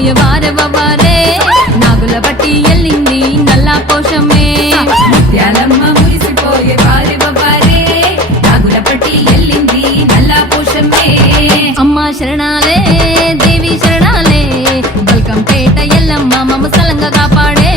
మురిసిపోయే వారెవ్వరే నాగుల బట్టి ఎల్లింది నల్లా పోషమే ముత్యాలమ్మ మురిసిపోయే వారెవ్వరే నాగుల బట్టి ఎల్లింది నల్లా పోషమే అమ్మా శరణాలే దేవి శరణాలే బల్కంపేట ఎల్లమ్మ మమ్మ సలంగా కాపాడే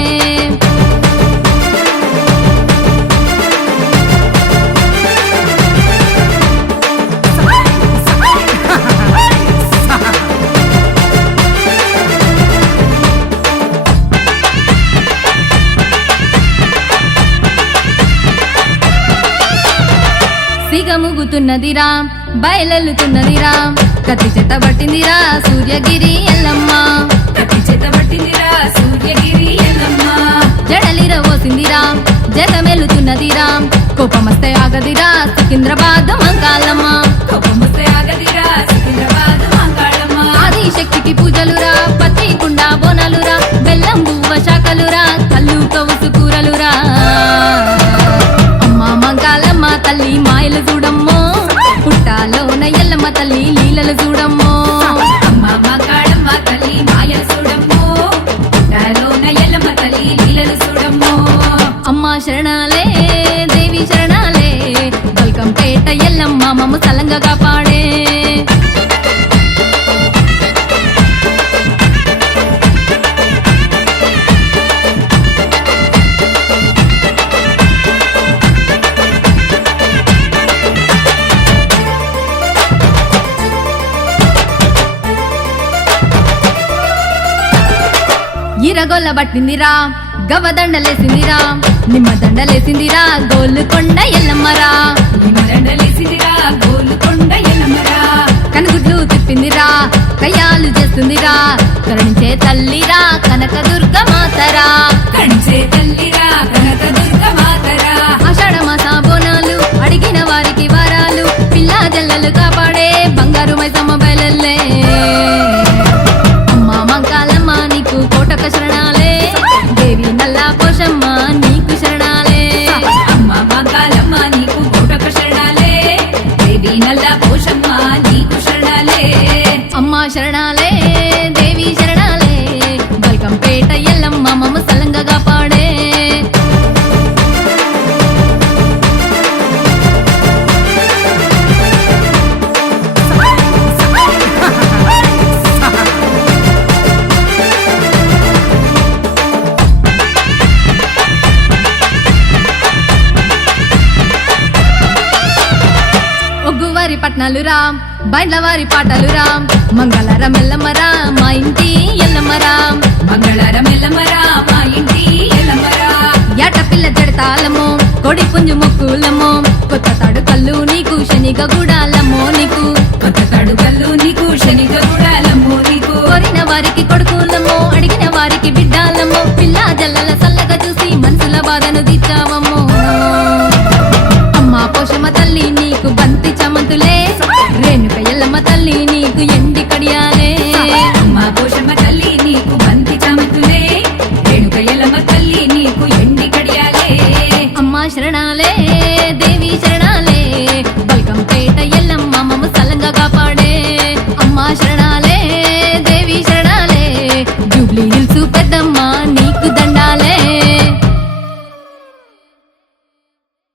సిగముగుతున్నదిరా బయలెల్లుతున్నదిరా కత్తి చెత్త పట్టిందిరా సూర్యగిరి ఎల్లమ్మ కత్తి చేత పట్టిందిరా సూర్యగిరి ఎల్లమ్మ జడలిర ఓసిందిరా జగమెల్లుతున్నదిరా కోపమస్తే ఆగదిరా సికింద్రాబాద్ మంకాలమ్మ కోపముస్తే ఆగదిరా సికింద్రాబాద్ మంకాళమ్మ ఆది శక్తికి పూజలురా పత్తి కుండా బోనాలురా బెల్లం బువ్వ శాఖలురా కల్లు కవుసు కూరలురా అమ్మ మంకాలమ్మ తల్లి మాయలు చూడమ్మో పుట్టాలోన ఎల్లమ్మ తల్లి లీలలు చూడమ్మో అమ్మ మంకాళమ్మ తల్లి మాయలు చూడమ్మో పుట్టాలోన ఎల్లమ్మ తల్లి లీలలు చూడమ్మో అమ్మ శరణాలే దేవి శరణాలే బల్కంపేట ఎల్లమ్మ మమ్మ సలంగా కాపాడే ఇరగొల్ల బట్టిందిరా గవ్వదండలేసిందిరా నిమ్మ దండలేసిందిరా గోల్కొండ ఎల్లమ్మరా నిమ్మదండలేసిందిరా గోలుకొండ ఎల్లమ్మరా కనుగుడ్లు తిప్పిందిరా కయ్యాలు చేస్తుందిరా కరుణించే తల్లిరా కనకదుర్గ మాతరా కంచే తల్లిరా కనకదుర్గ మాతరా ఆషాఢ మాస బోనాలు అడిగిన వారికి వరాలు పిల్లా జల్లలు కాపాడే బంగారు మైసమ్మ బయలల్లే అమ్మ మంకాలమ్మ నీకు కోటక శరణాలే దేవి నల్లా పోషమ్మ నీకు శరణాలే అమ్మ మంకాలమ్మ నీకు కోటక శరణాలే దేవి నల్ల పోషమ్మ నీకు శరణాలే అమ్మ శరణాలే దేవి శరణాలే బల్కంపేట ఎల్లమ్మ మమ్మ సలంగా కాపాడే ఒగ్గువారి పట్నాలురా బైండ్లవారి పాటలురా మంగళరం ఎల్లమ్మరా మా ఇంటి ఎల్లమ్మరా మంగళారం ఎల్లమ్మరా మా ఇంటి ఎల్లమ్మరా ఏట పిల్ల జడతాలమో కొడి పుంజు మొక్కులమో కొత్త తాడు కళ్ళు నీకు శనిగ గుడాలమో నీకు